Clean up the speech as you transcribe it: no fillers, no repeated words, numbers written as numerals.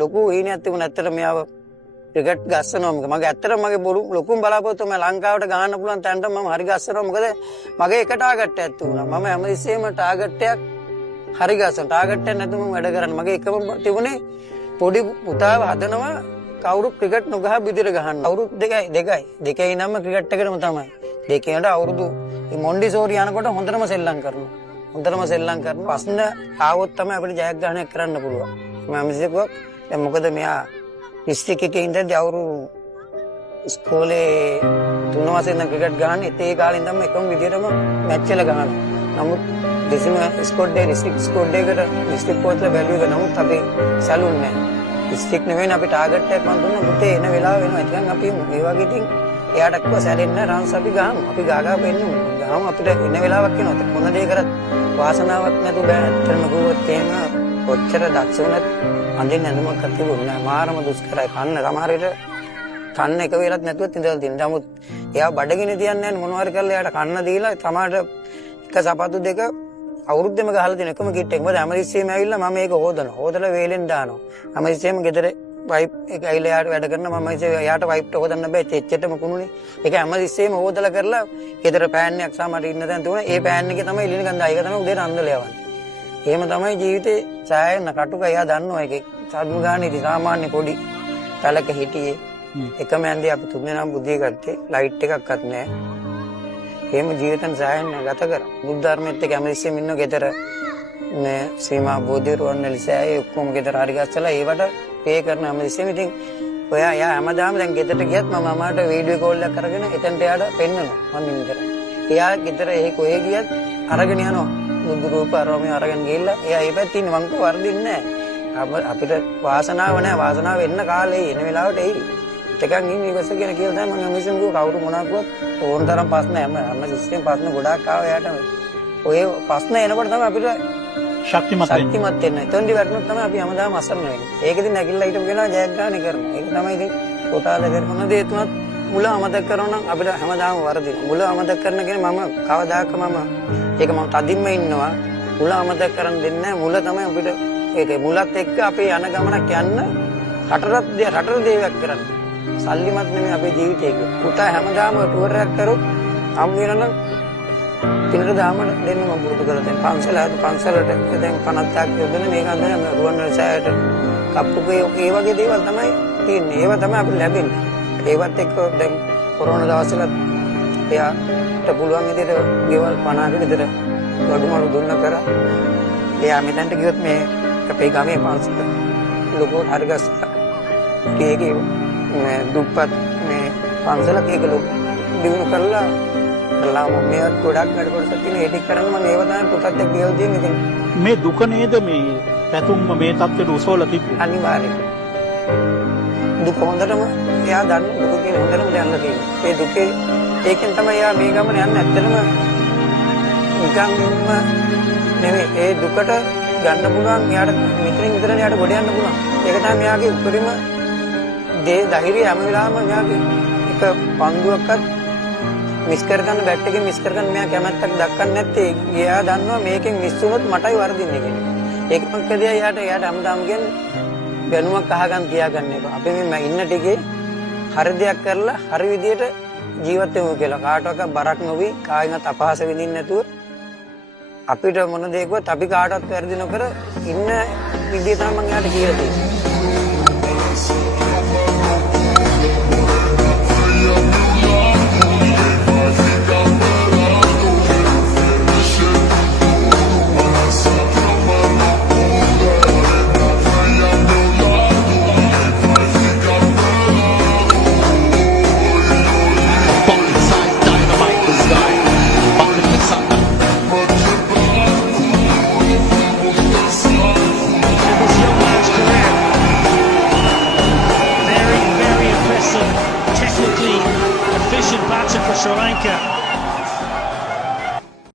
ලොකු හීනයක් තිබුණා. ඇත්තට මෙයාව ක්‍රිකට් ගස්සනවා. මගේ ඇත්තටම මගේ ලොකුම බලාපොරොත්තුව මම ලංකාවට ගහන්න පුළුවන් තැනට මම හරි ගස්සනවා. මොකද මගේ එක ටාගට් එකක් තිබුණා. මම හැමතිස්සෙම ටාගට් එකක් හරි ගස්සන. ටාගට් එකක් නැතුව මම වැඩ කරන්නේ. මගේ එකම තිබුණේ පොඩි පුතාව හදනවා කවුරු ක්‍රිකට් නොගහ බිදිර ගහන්න. අවුරුදු දෙකයි නම ක්‍රිකට් එකටම තමයි. දෙකේට අවුරුදු මොන්ඩිසෝරි යනකොට හොඳටම සෙල්ලම් කරනවා. හොඳටම සෙල්ලම් කරනවා. ප්‍රශ්න ආවොත් තමයි අපිට ජයග්‍රහණයක් කරන්න පුළුවන්. මම මිසකුවක් දැන් මොකද මෙයා ඩිස්ට්‍රික්ට් එකේ ඉඳන් අවුරුදු ඉස්කෝලේ 3 වසරේ ඉඳන් ක්‍රිකට් ගහන්නේ. ඒ කාලේ ඉඳන්ම එකම විදියටම මැච් වල ගහනවා. නමුත් දෙසිම ස්කෝඩ් එකේ ඩිස්ට්‍රික්ට් ස්කෝඩ් එකකට ඩිස්ට්‍රික්ට් කෝච්ලා වැලියු එක නමුත් අපි සැලුන්නේ නැහැ. ඩිස්ට්‍රික්ට් නෙවෙයි අපි ටාගට් එකක් මම දුන්නා. පුතේ එන වෙලාව වෙනවා. ඉතින් අපි මේ වගේ ඉතින් එයාට කිව්වා සැලෙන්න රන්ස් අපි ගහමු. අපි ගාගා පෙන්නමු. ගහමු අපිට එන වෙලාවක් එනවා. මොන දේ කරත් වාසනාවක් නැතු බෑ. ඇත්තටම කිව්වොත් එහෙම ඔච්චර දක්ෂ වුණත් අඳින්න නමුත් තිබුණේ නැහැ. මාරම දුෂ්කරයි. කන්න සමහර විට කන්න එක වෙලක් නැතුවත් ඉඳලා තියෙනවා. නමුත් එයා බඩගිනි තියන්නේ නැහැ. මොනවා හරි කරලා එයාට කන්න දීලා තමාට එක සපත්තු දෙක අවුරුද්දෙම ගහලා තියෙන එකම කිට් එක. මොකද හැමතිස්සෙම ඇවිල්ලා මම මේක හොදනවා. හොදලා වේලෙන් දානවා. හැමතිස්සෙම ගෙදර වයිප් එක ඇවිල්ලා යාට වැඩ කරනවා. මම යාට වයිප්ට හොදන්න බෑ. චෙච්චෙටම කුණුනේ. ඒක හැමතිස්සෙම හොදලා කරලා ගෙදර පෑන් එකක් සාමාට ඉන්න තැන තුන ඒ පෑන් එකේ තමයි එළින ගඳා. ඒක තමයි උදේ රන්දල යවන්නේ. එහෙම තමයි ජීවිතේ සෑහෙන කටුක එයා දන්නවා. ඒකේ සාදු ගානේදී සාමාන්‍ය පොඩි තලක හිටියේ. එකම ඇඳේ අපි තුන් දෙනාම බුද්ධිය ගත්තේ. ලයිට් එකක්වත් නැහැ. එහෙම ජීවිතන් සෑහෙන ගත කරා. බුද්ධ ධර්මෙත් එක්ක හැමතිස්සෙම ඉන්න ගෙදර මේ සීමා බෝධි රුවන්වැලිසෑය ඔක්කොම ගෙදර හරි ගස්සලා ඒවට පේ කරන හැමතිස්සෙම ඉතින් ඔයා හැමදාම දැන් ගෙදරට ගියත් මම අමාට වීඩියෝ කෝල් එකක් කරගෙන එතනට එයාට පෙන්නනවා මම ඉන්න. එයා ගෙදර කොහේ ගියත් අරගෙන යනවා. බුදු රූප අරෝමේ අරගෙන ගිහිල්ලා එයා ඒ පැත්තේ ඉන්න මං කෝ වර්ධින්නේ නැහැ. අපිට වාසනාව නැහැ. වාසනාව එන්න කාලේ එන වෙලාවට එයි. එකන් ඉන්නේ ඉවස කියන කියලා තමයි මම මිසම් කිව්ව කවුරු මොනවාක්වත් ඕන තරම් ප්‍රශ්න හැම සිස්ටම් ප්‍රශ්න ගොඩාක් ආවා එයාට. ඔය ප්‍රශ්න එනකොට තමයි අපිට ශක්තිමත් වෙන්නේ. එතෙන්දි වැටුනොත් තමයි අපි හැමදාම අසරණ වෙන්නේ. ඒකෙදි නැගිටලා හිටපු කෙනා ජයග්‍රහණය කරනවා. ඒක තමයි ඉතින් කොටාද කරන දේ තුනත් මුල අමතක කරනවා නම් අපිට හැමදාම වරදිනවා. මුල අමතක කරන කෙනා මම කවදාක ඒක මම තදින්ම ඉන්නවා. මුල අමතක කරන්න දෙන්නේ නැහැ. මුල තමයි අපිට ඒකේ මුලත් එක්ක අපේ යන ගමනක් යන්න රටට දේවයක් කරන්න. සල්ලිමත් නෙමෙයි අපේ ජීවිතේ. පුතා හැමදාම ටුවර් එකක් කරොත් හම් වෙනනම් පිනට දාමන දෙන්න මම පුරුදු කරලා තියෙනවා. පන්සලට දැන් 50ක් යොදන මේක අඳන රුවන්වැලිසෑයට කප්පුකේ ඒ වගේ දේවල් තමයි තියෙන්නේ. ඒව තමයි අපිට ලැබෙන්නේ. ඒවත් එක්ක දැන් කොරෝනා දවස්වල එයාට පුළුවන් විදිහට ගෙවල් 50කට විතර වඩුමඩු දුන්න කරා. එයා මෙතනට ගියොත් මේ අපේ ගමේ පන්සල ලොකු හරිගස්සලා ඒකේ මේ දුප්පත් මේ පන්සලක් ඒක ලොකු දිනු කරලා මේවත් ගොඩක් වැඩ කොටසක් තියෙන ඒ ටික කරන්න මම ඒව තමයි පුතත් එක්ක ගෙවල් දෙන්නේ. මේ දුක නේද මේ පැතුම්ම මේ තත්ත්වයට උසවලා තිබුණේ. අනිවාර්යයෙන් දුක හොඳටම එයා දන්න දුක කියන හොඳටම දැනලා තියෙනවා. ඒ දුකේ ඒකෙන් තමයි එයා මේ ගමන යන්නේ. ඇත්තටම නිකම්ම නෙවෙයි ඒ දුකට ගන්න පුළුවන් එයාට මෙතනින් විතරනේ එයාට ගොඩ යන්න පුළුවන්. ඒක තමයි මෙයාගේ උපරිම ධෛර්යය හැම වෙලාවෙම මෙයාගේ එක පන්දුවක්වත් මිස් කරගන්න බැට් එකෙන් මිස් කරගන්න මෙයා කැමැත්තක් දක්වන්නේ නැත්තේ. එයා දන්නවා මේකෙන් මිස් වුණොත් මටයි වරදින්නේ කියලා. ඒක මොකද එයාට හැමදාම කියන්නේ බැනුමක් අහගන්න තියාගන්න එපා. අපි මේ ඉන්න ටිකේ හරි දෙයක් කරලා හරි විදියට ජීවත් වෙමු කියලා. කාටවත් බරක් නොවි කායිමත් අපහාස විඳින්න නැතුව අපිට මොන දෙයක්වත් අපි කාටවත් වැරදි නොකර ඉන්න විදිය තමයි මම එයාට කියලා තියෙන්නේ. Sri Lanka.